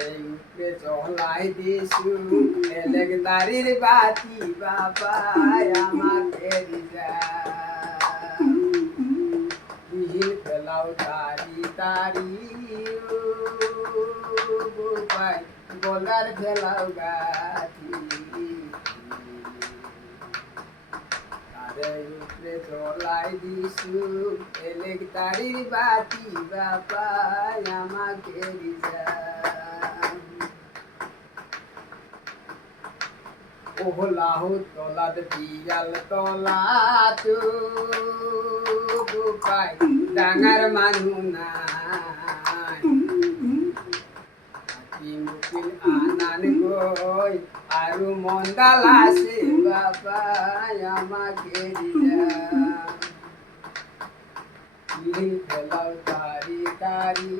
এই উপরে চলাই দিছু এলেক দাড়ির বাতি বাবা আমাকে দিজা বিহিল ফেলাও তারি তারি গোপাই বলার ফেলাও গাতি তারে উপরে চলাই দিছু এলেক দাড়ির বাতি বাবা আমাকে দিজা ওহলাহু তলাত পিয়াল তলা তু বুপাই ডাঙার মানু নাই কি মুকিল আনান গই আরু মন্দালাসে বাবা আমাকে দিয়া ফেলাও তারি তারি